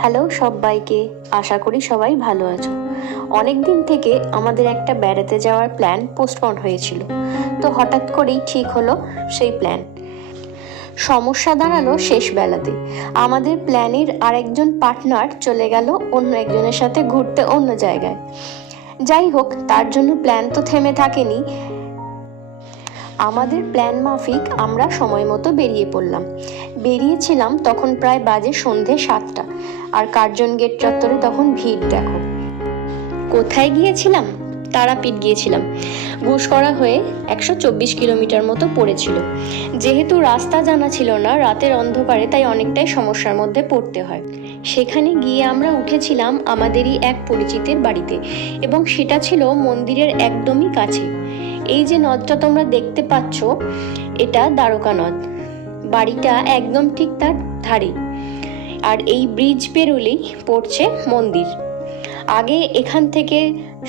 Hello সবাইকে, আশা করি সবাই ভালো আছো। অনেক দিন থেকে আমাদের একটা বেড়াতে যাওয়ার প্ল্যান পোস্টপন হয়েছিল, তো হঠাৎ করেই ঠিক হলো সেই প্ল্যান। সমস্যা দাঁড়ালো শেষ বেলাতে আমাদের প্ল্যানের আরেকজন পার্টনার চলে গেল অন্য একজনের সাথে ঘুরতে অন্য জায়গায়। যাই হোক, তার জন্য প্ল্যান তো থেমে থাকেনি। আমাদের প্ল্যান মাফিক আমরা সময় মতো বেরিয়েছিলাম তখন প্রায় বাজে সন্ধে 7টা, আর কার্জন গেট চত্বরে তখন ভিড় দেখো। কোথায় গিয়েছিলাম? তারাপীঠ গিয়েছিলাম। ঘুষকরা হয়ে 124 কিলোমিটার মতো পড়েছিল। যেহেতু রাস্তা জানা ছিল না রাতের অন্ধকারে, তাই অনেকটাই সমস্যার মধ্যে পড়তে হয়। সেখানে গিয়ে আমরা উঠেছিলাম আমাদেরই এক পরিচিতের বাড়িতে, এবং সেটা ছিল মন্দিরের একদমই কাছে। এই যে নদটা তোমরা দেখতে পাচ্ছ, এটা দ্বারকা নদ। বাড়িটা একদম ঠিক তার ধারে, আর এই ব্রিজ পেরোলেই পড়ছে মন্দির। আগে এখান থেকে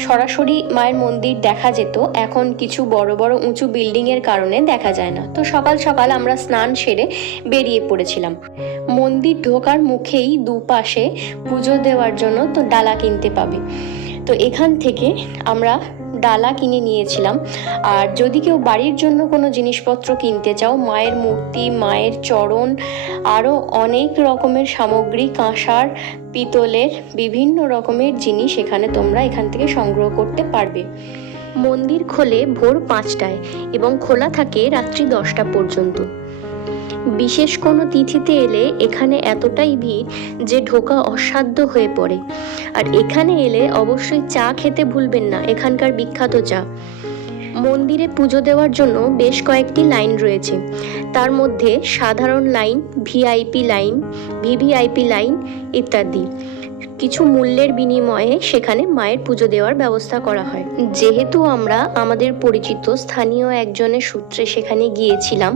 সরাসরি মায়ের মন্দির দেখা যেত, এখন কিছু বড় বড় উঁচু বিল্ডিং এর কারণে দেখা যায় না। তো সকাল সকাল আমরা স্নান সেরে বেরিয়ে পড়েছিলাম। মন্দির ঢোকার মুখেই দুপাশে পুজো দেওয়ার জন্য তো ডালা কিনতে পাবে, তো এখান থেকে আমরা ডালা কিনে নিয়েছিলাম। আর যদি কেউ বাড়ির জন্য কোনো জিনিসপত্র কিনতে চাও, মায়ের মূর্তি, মায়ের চরণ, আরও অনেক রকমের সামগ্রী, কাঁসার, পিতলের বিভিন্ন রকমের জিনিস তোমরা এখান থেকে সংগ্রহ করতে পারবে। মন্দির খোলে ভোর 5টায় এবং খোলা থাকে রাত্রি 10টা পর্যন্ত। বিশেষ কোনো তিথিতে এলে এখানে এতটাই ভিড় যে ঢোকা অসাধ্য হয়ে পড়ে। আর এখানে এলে অবশ্যই চা খেতে ভুলবেন না, এখানকার বিখ্যাত চা। মন্দিরে পুজো দেওয়ার জন্য বেশ কয়েকটি লাইন রয়েছে, তার মধ্যে সাধারণ line, VIP line, VVIP line ইত্যাদি। কিছু মূল্যের বিনিময়ে সেখানে মায়ের পুজো দেওয়ার ব্যবস্থা করা হয়। যেহেতু আমরা আমাদের পরিচিত স্থানীয় একজনের সূত্রে সেখানে গিয়েছিলাম,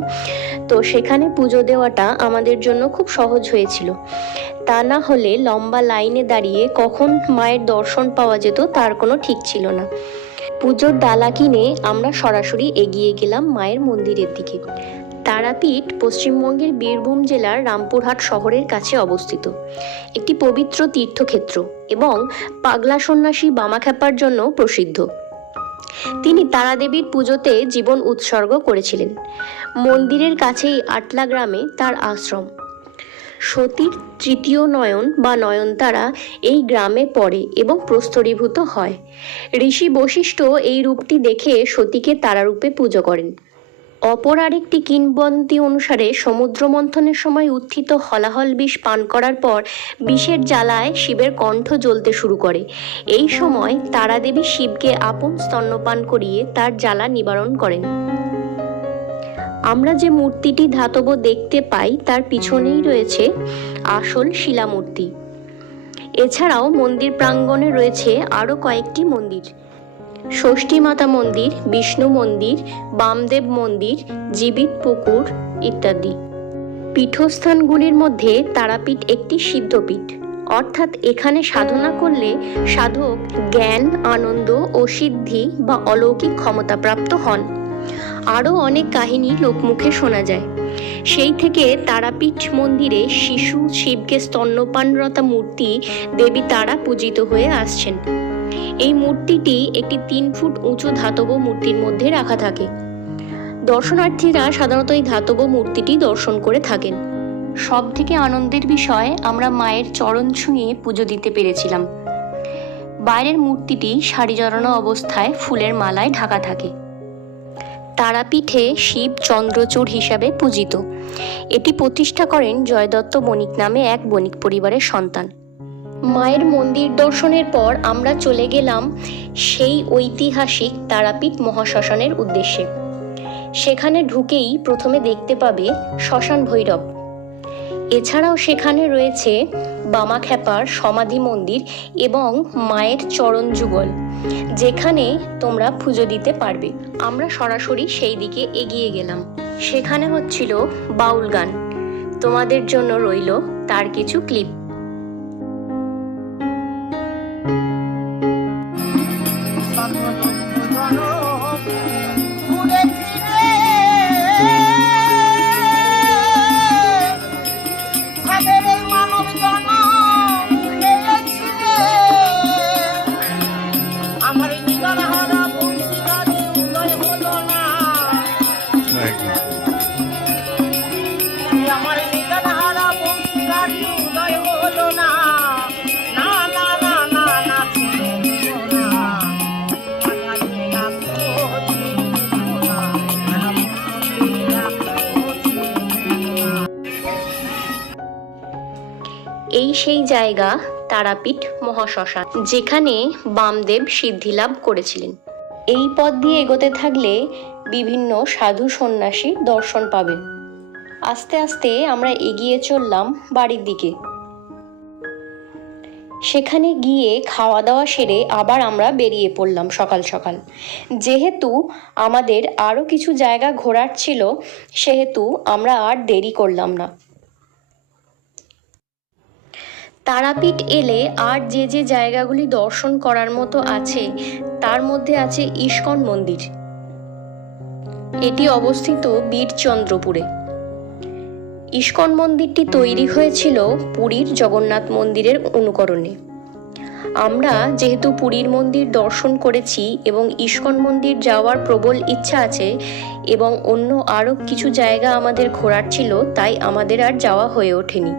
তো সেখানে পুজো দেওয়াটা আমাদের জন্য খুব সহজ হয়েছিল। তা না হলে লম্বা লাইনে দাঁড়িয়ে কখন মায়ের দর্শন পাওয়া যেত তার কোনো ঠিক ছিল না। পুজোর ডালা কিনে আমরা সরাসরি এগিয়ে গেলাম মায়ের মন্দিরের দিকে। তারাপীঠ পশ্চিমবঙ্গের বীরভূম জেলার রামপুরহাট শহরের কাছে অবস্থিত একটি পবিত্র তীর্থক্ষেত্র এবং পাগলা সন্ন্যাসী বামাখ্যাপার জন্য প্রসিদ্ধ। তিনি তারাদেবীর পুজোতে জীবন উৎসর্গ করেছিলেন। মন্দিরের কাছেই আটলা গ্রামে তার আশ্রম। সতীর তৃতীয় নয়ন বা নয়নতারা এই গ্রামে পড়ে এবং প্রস্তরীভূত হয়। ঋষি বশিষ্ঠ এই রূপটি দেখে সতীকে তারারূপে পুজো করেন। অপর আরেকটি কিংবদন্তি অনুসারে সমুদ্র মন্থনের সময় উত্থিত হলাহল বিষ পান করার পর বিষের জ্বালায় শিবের কণ্ঠ জ্বলতে শুরু করে। এই সময় তারাদেবী শিবকে আপন স্তন্যপান করিয়ে তার জ্বালা নিবারণ করেন। আমরা যে মূর্তিটি ধাতব দেখতে পাই তার পিছনেই রয়েছে আসল শিলামূর্তি। এছাড়াও মন্দির প্রাঙ্গণে রয়েছে আরও কয়েকটি মন্দির: ষষ্ঠী মাতা মন্দির, বিষ্ণু মন্দির, বামদেব মন্দির, জীবিত পুকুর ইত্যাদি। পীঠস্থানগুলির মধ্যে তারাপীঠ একটি সিদ্ধপীঠ, অর্থাৎ এখানে সাধনা করলে সাধক জ্ঞান, আনন্দ ও সিদ্ধি বা অলৌকিক ক্ষমতাপ্রাপ্ত হন। আরও অনেক কাহিনী লোকমুখে শোনা যায়। সেই থেকে তারাপীঠ মন্দিরে শিশু শিবকে স্তন্যপানরতা মূর্তি দেবী তারা পূজিত হয়ে আসছেন। এই মূর্তিটি একটি 3 ফুট উঁচু ধাতব মূর্তির মধ্যে রাখা থাকে। দর্শনার্থীরা সাধারণত এই ধাতব মূর্তিটি দর্শন করে থাকেন। সব থেকে আনন্দের বিষয়, আমরা মায়ের চরণ ছুঁয়ে পুজো দিতে পেরেছিলাম। বাইরের মূর্তিটি শাড়ি জড়ানো অবস্থায় ফুলের মালায় ঢাকা থাকে। তারাপীঠে শিব চন্দ্রচূড় হিসাবে পূজিত। এটি প্রতিষ্ঠা করেন জয়দত্ত বণিক নামে এক বণিক পরিবারের সন্তান। মায়ের মন্দির দর্শনের পর আমরা চলে গেলাম সেই ঐতিহাসিক তারাপীঠ মহাশ্মশানের উদ্দেশ্যে। সেখানে ঢুকেই প্রথমে দেখতে পাবে শ্মশান ভৈরব। এছাড়াও সেখানে রয়েছে বামাখ্যাপার সমাধি মন্দির এবং মায়ের চরণ যুগল, যেখানে তোমরা পুজো দিতে পারবে। আমরা সরাসরি সেই দিকে এগিয়ে গেলাম। সেখানে হচ্ছিল বাউল গান। তোমাদের জন্য রইল তার কিছু ক্লিপ। মানব জন এই সেই জায়গা তারাপীঠ মহাশ্মশান, যেখানে বামদেব সিদ্ধিলাভ করেছিলেন। এই পথ দিয়ে এগোতে থাকলে বিভিন্ন সাধু সন্ন্যাসী দর্শন পাবেন। আস্তে আস্তে আমরা এগিয়ে চললাম বাড়ির দিকে। সেখানে গিয়ে খাওয়া দাওয়া সেরে আবার আমরা বেরিয়ে পড়লাম সকাল সকাল। যেহেতু আমাদের আরও কিছু জায়গা ঘোরার ছিল, সেহেতু আমরা আর দেরি করলাম না। তারাপীঠ এলে আর যে যে জায়গাগুলি দর্শন করার মতো আছে, তার মধ্যে আছে ইস্কন মন্দির। এটি অবস্থিত বীরচন্দ্রপুরে। ইস্কন মন্দিরটি তৈরি হয়েছিল পুরীর জগন্নাথ মন্দিরের অনুকরণে। আমরা যেহেতু পুরীর মন্দির দর্শন করেছি এবং ইস্কন মন্দির যাওয়ার প্রবল ইচ্ছা আছে এবং অন্য আরও কিছু জায়গা আমাদের ঘোরার ছিল, তাই আমাদের আর যাওয়া হয়ে ওঠেনি।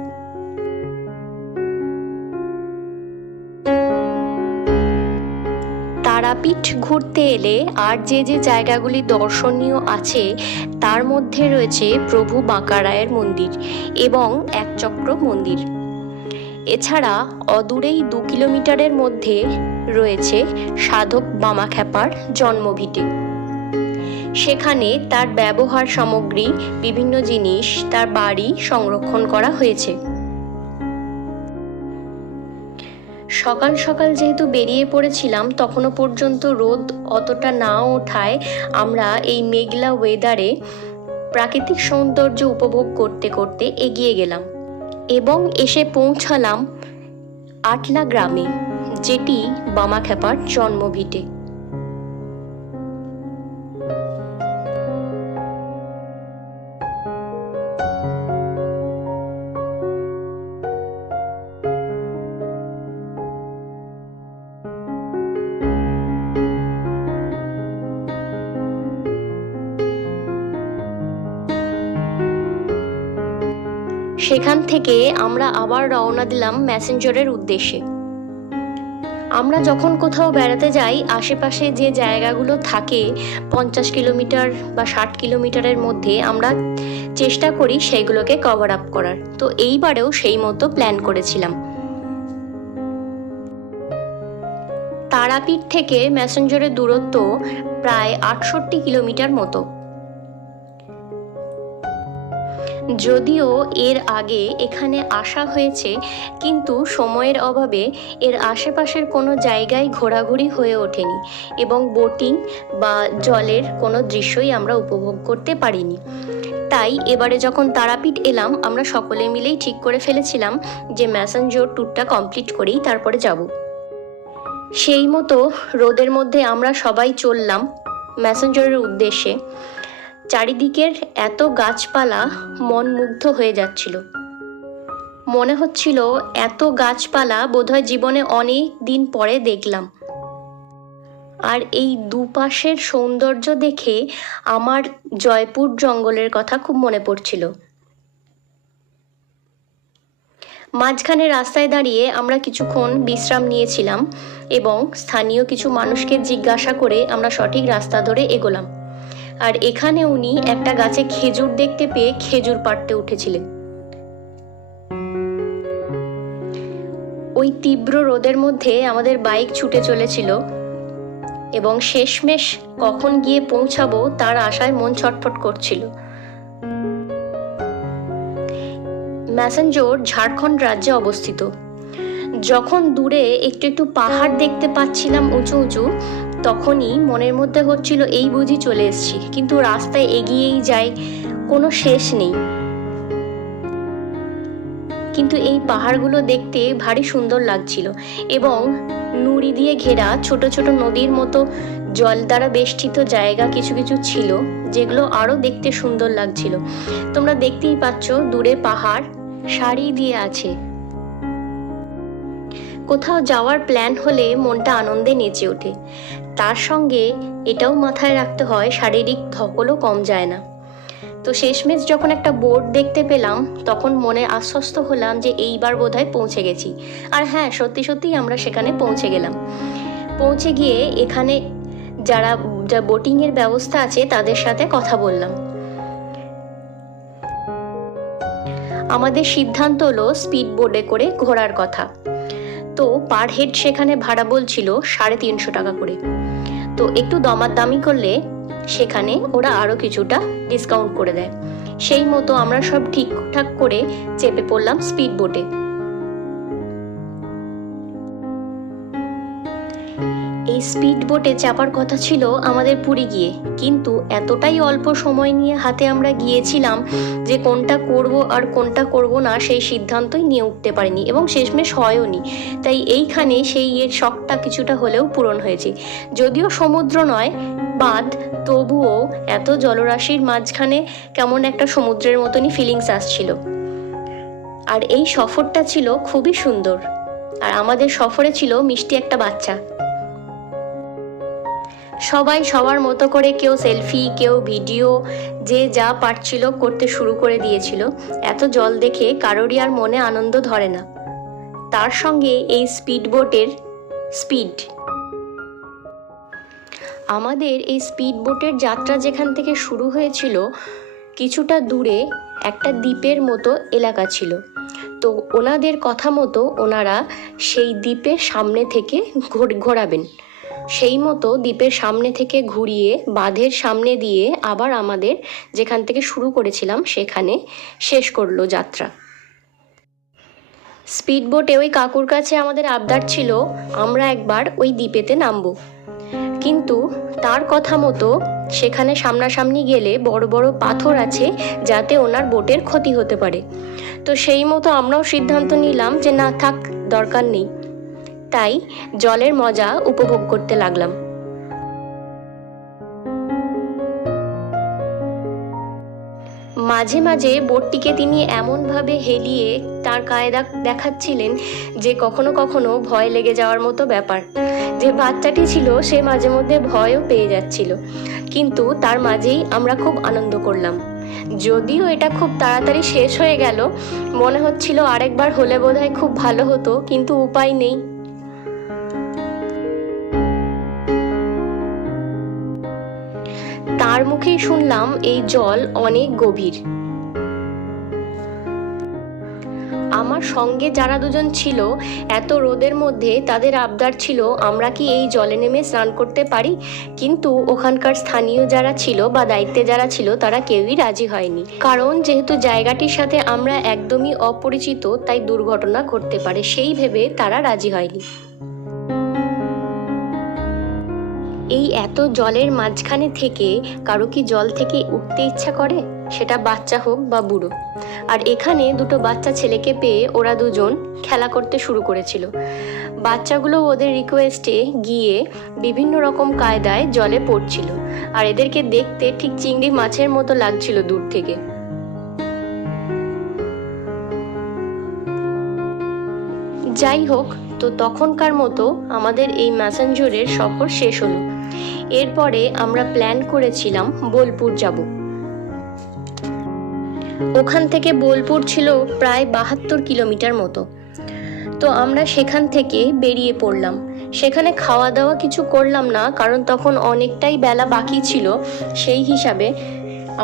তারাপীঠ ঘুরতে এলে আর যে যে জায়গাগুলি দর্শনীয় আছে, তার মধ্যে রয়েছে প্রভু বাঁকারায়ের মন্দির এবং একচক্র মন্দির। এছাড়া অদূরেই 2 কিলোমিটারের মধ্যে রয়েছে সাধক বামাখ্যাপার জন্মভিটে। সেখানে তার ব্যবহার সামগ্রী, বিভিন্ন জিনিস, তার বাড়ি সংরক্ষণ করা হয়েছে। সকাল সকাল যেহেতু বেরিয়ে পড়েছিলাম, তখনও পর্যন্ত রোদ অতটা না ওঠায় আমরা এই মেঘলা ওয়েদারে প্রাকৃতিক সৌন্দর্য উপভোগ করতে করতে এগিয়ে গেলাম এবং এসে পৌঁছালাম আটলা গ্রামে, যেটি বামাখ্যাপার জন্মভিটে। সেখান থেকে আমরা আবার রওনা দিলাম ম্যাসেঞ্জরের উদ্দেশ্যে। আমরা যখন কোথাও বেড়াতে যাই, আশেপাশে যে জায়গাগুলো থাকে 50 কিলোমিটার বা 60 কিলোমিটারের মধ্যে, আমরা চেষ্টা করি সেইগুলোকে কভার আপ করার। তো এইবারেও সেই মতো প্ল্যান করেছিলাম। তারাপীঠ থেকে ম্যাসেঞ্জরের দূরত্ব প্রায় 68 কিলোমিটার মতো। যদিও এর আগে এখানে আসা হয়েছে, কিন্তু সময়ের অভাবে এর আশেপাশের কোনো জায়গায় ঘোরাঘুরি হয়ে ওঠেনি এবং বোটিং বা জলের কোনো দৃশ্যই আমরা উপভোগ করতে পারিনি। তাই এবারে যখন তারাপীঠ এলাম, আমরা সকলে মিলেই ঠিক করে ফেলেছিলাম যে ম্যাসেঞ্জর ট্যুরটা কমপ্লিট করেই তারপরে যাব। সেই মতো রোদের মধ্যে আমরা সবাই চললাম ম্যাসেঞ্জরের উদ্দেশ্যে। চারিদিকের এত গাছপালা মন মুগ্ধ হয়ে যাচ্ছিল। মনে হচ্ছিল এত গাছপালা বোধহয় জীবনে অনেক দিন পরে দেখলাম। আর এই দুপাশের সৌন্দর্য দেখে আমার জয়পুর জঙ্গলের কথা খুব মনে পড়ছিল। মাঝখানে রাস্তায় দাঁড়িয়ে আমরা কিছুক্ষণ বিশ্রাম নিয়েছিলাম এবং স্থানীয় কিছু মানুষকে জিজ্ঞাসা করে আমরা সঠিক রাস্তা ধরে এগোলাম। আর এখানে উনি একটা গাছে খেজুর দেখতে পেয়ে খেজুর পাড়তে উঠেছিলেন। ওই তীব্র রোদের মধ্যে আমাদের বাইক ছুটে চলেছিল এবং শেষমেশ কখন গিয়ে পৌঁছাবো তার আশায় মন ছটফট করছিল। ম্যাসেঞ্জর ঝাড়খণ্ড রাজ্যে অবস্থিত। যখন দূরে একটু একটু পাহাড় দেখতে পাচ্ছিলাম উঁচু উঁচু, তখনই মনের মধ্যে হচ্ছিল এই বুঝি চলে এসেছি, কিন্তু রাস্তায় এগিয়েই যাই, কোনো শেষ নেই। কিন্তু এই পাহাড়গুলো দেখতে ভারী সুন্দর লাগছিল এবং নুড়ি দিয়ে ঘেরা ছোট ছোট নদীর মতো জল দ্বারা বেষ্টিত জায়গা কিছু কিছু ছিল, যেগুলো আরো দেখতে সুন্দর লাগছিল। তোমরা দেখতেই পাচ্ছ দূরে পাহাড় সারি দিয়ে আছে। কোথাও যাওয়ার প্ল্যান হলে মনটা আনন্দে নেচে ওঠে। তার সঙ্গে এটাও মাথায় রাখতে হয় শারীরিক ধকলও কম যায় না। তো শেষমেশ যখন একটা বোর্ড দেখতে পেলাম, তখন মনে আশ্বস্ত হলাম যে এইবার বোধহয় পৌঁছে গেছি। আর হ্যাঁ, সত্যি সত্যিই আমরা সেখানে পৌঁছে গেলাম। পৌঁছে গিয়ে এখানে যারা বোটিংয়ের ব্যবস্থা আছে তাদের সাথে কথা বললাম। আমাদের সিদ্ধান্ত হলো স্পিড বোটে করে ঘোরার কথা। তো পার হেড সেখানে ভাড়া বলছিল 350 টাকা করে। তো একটু দমাদামি করলে সেখানে ওরা আরও কিছুটা ডিসকাউন্ট করে দেয়। সেই মতো আমরা সব ঠিকঠাক করে চেপে পড়লাম স্পিড বোটে। এই স্পিড বোটে চাপার কথা ছিল আমাদের পুরী গিয়ে, কিন্তু এতটাই অল্প সময় নিয়ে হাতে আমরা গিয়েছিলাম যে কোনটা করব আর কোনটা করব না সেই সিদ্ধান্তই নিয়ে উঠতে পারিনি, এবং শেষমেশ হয়ওনি। তাই এইখানে সেই এর শখটা কিছুটা হলেও পূরণ হয়েছে। যদিও সমুদ্র নয়, বাঁধ, তবুও এত জলরাশির মাঝখানে কেমন একটা সমুদ্রের মতনই ফিলিংস আসছিল। আর এই সফরটা ছিল খুবই সুন্দর। আর আমাদের সফরে ছিল মিষ্টি একটা বাচ্চা। সবাই সবার মতো করে কেউ সেলফি, কেউ ভিডিও, যে যা পারছিল করতে শুরু করে দিয়েছিল। এত জল দেখে কারোরই আর মনে আনন্দ ধরে না। তার সঙ্গে এই স্পিড বোটের স্পিড। আমাদের এই স্পিড বোটের যাত্রা যেখান থেকে শুরু হয়েছিল, কিছুটা দূরে একটা দ্বীপের মতো এলাকা ছিল। তো ওনাদের কথা মতো ওনারা সেই দ্বীপের সামনে থেকে ঘোরাবেন। সেই মতো দ্বীপের সামনে থেকে ঘুরিয়ে বাঁধের সামনে দিয়ে আবার আমাদের যেখান থেকে শুরু করেছিলাম সেখানে শেষ করলো যাত্রা। স্পিড বোটে ওই কাকুর কাছে আমাদের আবদার ছিল আমরা একবার ওই দ্বীপেতে নামবো, কিন্তু তার কথা মতো সেখানে সামনাসামনি গেলে বড় বড় পাথর আছে, যাতে ওনার বোটের ক্ষতি হতে পারে। তো সেই মতো আমরাও সিদ্ধান্ত নিলাম যে না থাক, দরকার নেই। তাই জলের মজা উপভোগ করতে লাগলাম। মাঝে মাঝে বোটটিকে তিনি এমনভাবে হেলিয়ে তার কায়দা দেখাচ্ছিলেন যে কখনো কখনো ভয় লেগে যাওয়ার মতো ব্যাপার। যে বাচ্চাটি ছিল সে মাঝে মধ্যে ভয়ও পেয়ে যাচ্ছিল, কিন্তু তার মাঝেই আমরা খুব আনন্দ করলাম। যদিও এটা খুব তাড়াতাড়ি শেষ হয়ে গেল, মনে হচ্ছিল আরেকবার হলে বোধহয় খুব ভালো হতো, কিন্তু উপায় নেই। তার মুখেই শুনলাম এই জল অনেক গভীর। আমার সঙ্গে যারা দুজন ছিল, এত রোদের মধ্যে তাদের আবদার ছিল আমরা কি এই জলে নেমে স্নান করতে পারি, কিন্তু ওখানকার স্থানীয় যারা ছিল বা দায়িত্বে যারা ছিল তারা কেউই রাজি হয়নি। কারণ যেহেতু জায়গাটির সাথে আমরা একদমই অপরিচিত, তাই দুর্ঘটনা ঘটতে পারে সেই ভেবে তারা রাজি হয়নি। এই এত জলের মাঝখানে থেকে কারো কি জল থেকে উঠতে ইচ্ছা করে, সেটা বাচ্চা হোক বা বুড়ো? আর এখানে দুটো বাচ্চা ছেলেকে পেয়ে ওরা দুজন খেলা করতে শুরু করেছিল। বাচ্চাগুলো ওদের রিকোয়েস্টে গিয়ে বিভিন্ন রকম কায়দায় জলে পড়ছিল, আর এদেরকে দেখতে ঠিক চিংড়ি মাছের মতো লাগছিল দূর থেকে। যাই হোক, তো তখনকার মতো আমাদের এই ম্যাসাঞ্জোরের সফর শেষ হলো। এরপরে আমরা প্ল্যান করেছিলাম বোলপুর যাব। ওখান থেকে বোলপুর ছিল প্রায় 72 কিলোমিটার মতো। তো আমরা সেখান থেকে বেরিয়ে পড়লাম। সেখানে খাওয়া দাওয়া কিছু করলাম না, কারণ তখন অনেকটাই বেলা বাকি ছিল। সেই হিসাবে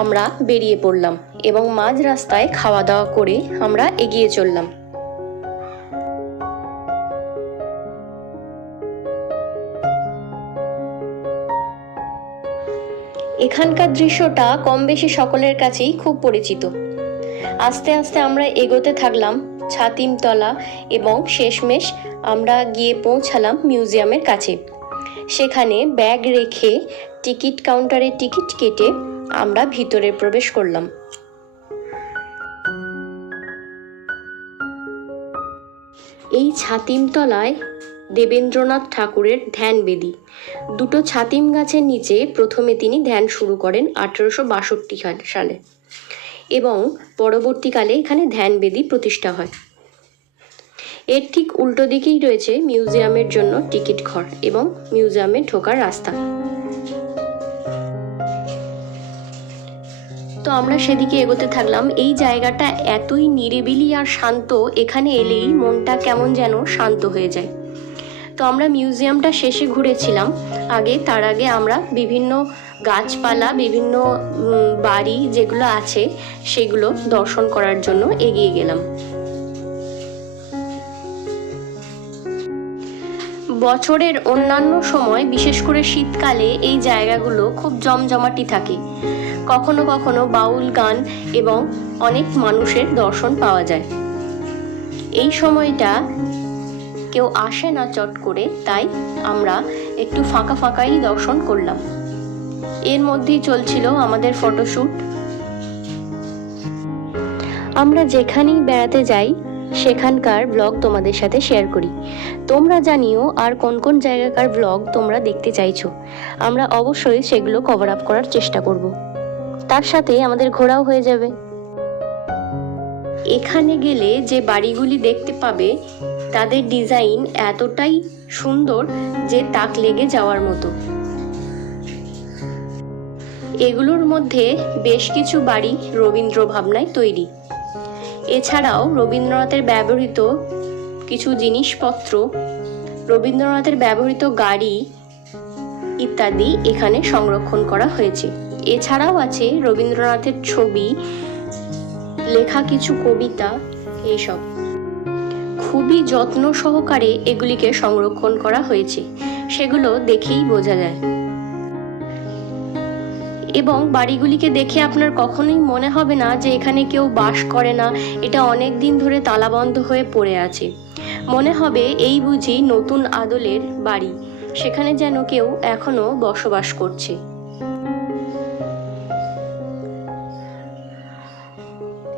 আমরা বেরিয়ে পড়লাম এবং মাঝ রাস্তায় খাওয়া দাওয়া করে আমরা এগিয়ে চললাম। এখানকার দৃশ্যটা কম বেশি সকলের কাছেই খুব পরিচিত। আস্তে আস্তে আমরা এগোতে থাকলাম ছাতিমতলা, এবং শেষমেশ আমরা গিয়ে পৌঁছালাম মিউজিয়ামের কাছে। সেখানে ব্যাগ রেখে টিকিট কাউন্টারে টিকিট কেটে আমরা ভিতরে প্রবেশ করলাম। এই ছাতিমতলায় দেবেন্দ্রনাথ ঠাকুরের ধ্যান বেদী। দুটো ছাতিম গাছের নিচে প্রথমে তিনি ধ্যান শুরু করেন 1862 সালে, এবং পরবর্তীকালে এখানে ধ্যান বেদী প্রতিষ্ঠা হয়। এর ঠিক উল্টো দিকেই রয়েছে মিউজিয়ামের জন্য টিকিট ঘর এবং মিউজিয়ামে ঢোকার রাস্তা। তো আমরা সেদিকে এগোতে থাকলাম। এই জায়গাটা এতই নিরিবিলি আর শান্ত, এখানে এলেই মনটা কেমন যেন শান্ত হয়ে যায়। তো আমরা মিউজিয়ামটা শেষে ঘুরেছিলাম আগে, তার আগে আমরা বিভিন্ন গাছপালা, বিভিন্ন বাড়ি যেগুলো আছে সেগুলো দর্শন করার জন্য এগিয়ে গেলাম। বছরের অন্যান্য সময়, বিশেষ করে শীতকালে, এই জায়গাগুলো খুব জমজমাটি থাকে। কখনো কখনো বাউল গান এবং অনেক মানুষের দর্শন পাওয়া যায়। এই সময়টা কেউ আসে না চট করে, তাই আমরা একটু ফাঁকা ফাঁকাই দর্শন করলাম। এর মধ্যেই চলছিল আমাদের ফটোশ্যুট। আমরা যেখানেই বেড়াতে যাই সেখানকার ব্লগ তোমাদের সাথে শেয়ার করি। তোমরা জানিও আর কোন কোন জায়গাকার ব্লগ তোমরা দেখতে চাইছো। আমরা অবশ্যই সেগুলো কভার আপ করার চেষ্টা করব। তার সাথে আমাদের ঘোরাও হয়ে যাবে। এখানে গেলে যে বাড়িগুলি দেখতে পাবে তাদের ডিজাইন এতটাই সুন্দর যে তাক লেগে যাওয়ার মতো। এগুলোর মধ্যে বেশ কিছু বাড়ি রবীন্দ্র ভাবনায় তৈরি। এছাড়াও রবীন্দ্রনাথের ব্যবহৃত কিছু জিনিসপত্র, রবীন্দ্রনাথের ব্যবহৃত গাড়ি ইত্যাদি এখানে সংরক্ষণ করা হয়েছে। এছাড়াও আছে রবীন্দ্রনাথের ছবি, লেখা কিছু কবিতা, এইসব খুবই যত্ন সহকারে এগুলিকে সংরক্ষণ করা হয়েছে, সেগুলো দেখেই বোঝা যায়। এবং বাড়িগুলিকে দেখে আপনার কখনোই মনে হবে না যে এখানে কেউ বাস করে না, এটা অনেক দিন ধরে তালাবন্ধ হয়ে পড়ে আছে। মনে হবে এই বুঝি নতুন আদলের বাড়ি, সেখানে যেন কেউ এখনো বসবাস করছে।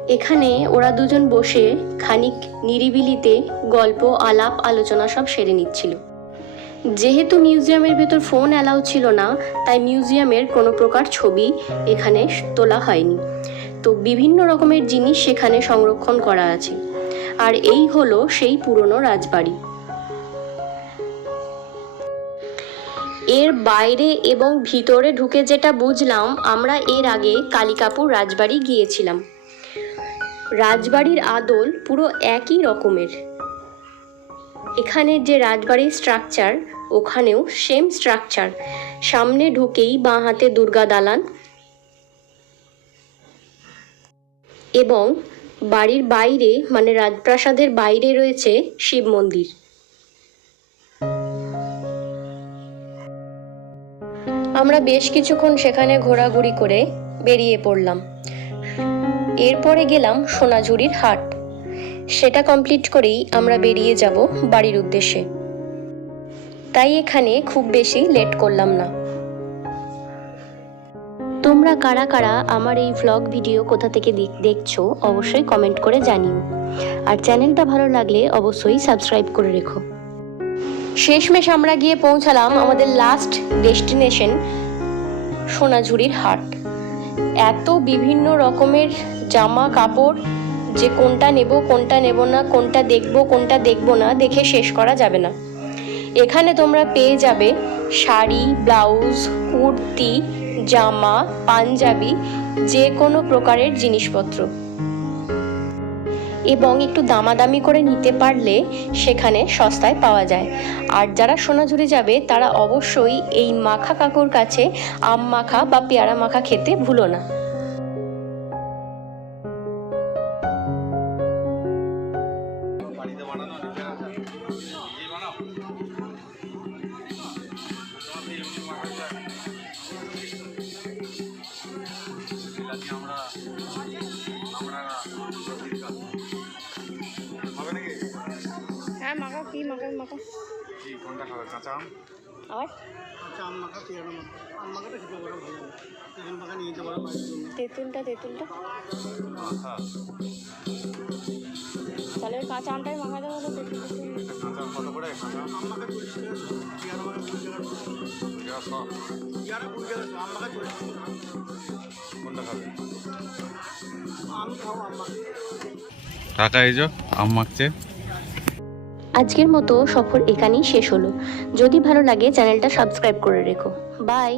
এখানে ওরা দুজন বসে খানিক নিরিবিলিতে গল্প, আলাপ, আলোচনা সব সেরে নিচ্ছিল। যেহেতু মিউজিয়ামের ভেতর ফোন অ্যালাউ ছিল না, তাই মিউজিয়ামের কোনো প্রকার ছবি এখানে তোলা হয়নি। তো বিভিন্ন রকমের জিনিস সেখানে সংরক্ষণ করা আছে। আর এই হলো সেই পুরনো রাজবাড়ি। এর বাইরে এবং ভিতরে ঢুকে যেটা বুঝলাম, আমরা এর আগে কালিকাপুর রাজবাড়ি গিয়েছিলাম। রাজবাড়ির আদল পুরো একই রকমের। এখানের যে রাজবাড়ির স্ট্রাকচার, ওখানেও সেম স্ট্রাকচার। সামনে ঢুকেই বাঁ হাতে দুর্গা দালান এবং বাড়ির বাইরে, মানে রাজপ্রাসাদের বাইরে রয়েছে শিব মন্দির। আমরা বেশ কিছুক্ষণ সেখানে ঘোরাঘুরি করে বেরিয়ে পড়লাম। এরপরে গেলাম সোনাঝুরির হাট। সেটা কমপ্লিট করেই আমরা বেরিয়ে যাব বাড়ির উদ্দেশ্যে। তাই এখানে খুব বেশি লেট করলাম না। তোমরা কারা কারা আমার এই ভ্লগ ভিডিও কোথা থেকে দেখছো অবশ্যই কমেন্ট করে জানিও। আর চ্যানেলটা ভালো লাগলে অবশ্যই সাবস্ক্রাইব করে রেখো। শেষমেশ আমরা গিয়ে পৌঁছালাম আমাদের লাস্ট ডেস্টিনেশন, সোনাঝুরির হাট। এত বিভিন্ন রকমের জামা কাপড় যে কোনটা নেব কোনটা নেব না, কোনটা দেখব কোনটা দেখব না, দেখে শেষ করা যাবে না। এখানে তোমরা পেয়ে যাবে শাড়ি, ব্লাউজ, কুর্তি, জামা, পাঞ্জাবি, যে কোনো প্রকারের জিনিসপত্র। এবং একটু দামাদামি করে নিতে পারলে সেখানে সস্তায় পাওয়া যায়। আর যারা সোনাঝুরি যাবে তারা অবশ্যই এই মাখা কাকুর কাছে আম মাখা বা পেয়ারা মাখা খেতে ভুলো না। হ্যাঁ মাখা, কি মাখা মাখা কি কোনটা খাবে? কাঁচা আম? আবার কাঁচা আম মাখা, পেয়ারা মাখা। আম মাখাটা খেতে বড় ভালো লাগে। তেঁতুল মাখা নিয়ে যেতে পারো। তেঁতুলটা মাখা তাহলে ওই কাঁচা আমটাই মাখা দেবো। কাঁচা আম কত করে? কাঁচা আম মাখা 40 টাকা, পেয়ারা মাখা 20 টাকা। পেয়ারা 100, পেয়ারা 20 টাকা, আম মাখা 40 টাকা। কোনটা খাবে? আম খাও, আম মাখা। কাকা এই যে আম মাখছে। আজকের মতো সফর এখানেই শেষ হলো। যদি ভালো লাগে চ্যানেলটা সাবস্ক্রাইব করে রেখো। বাই।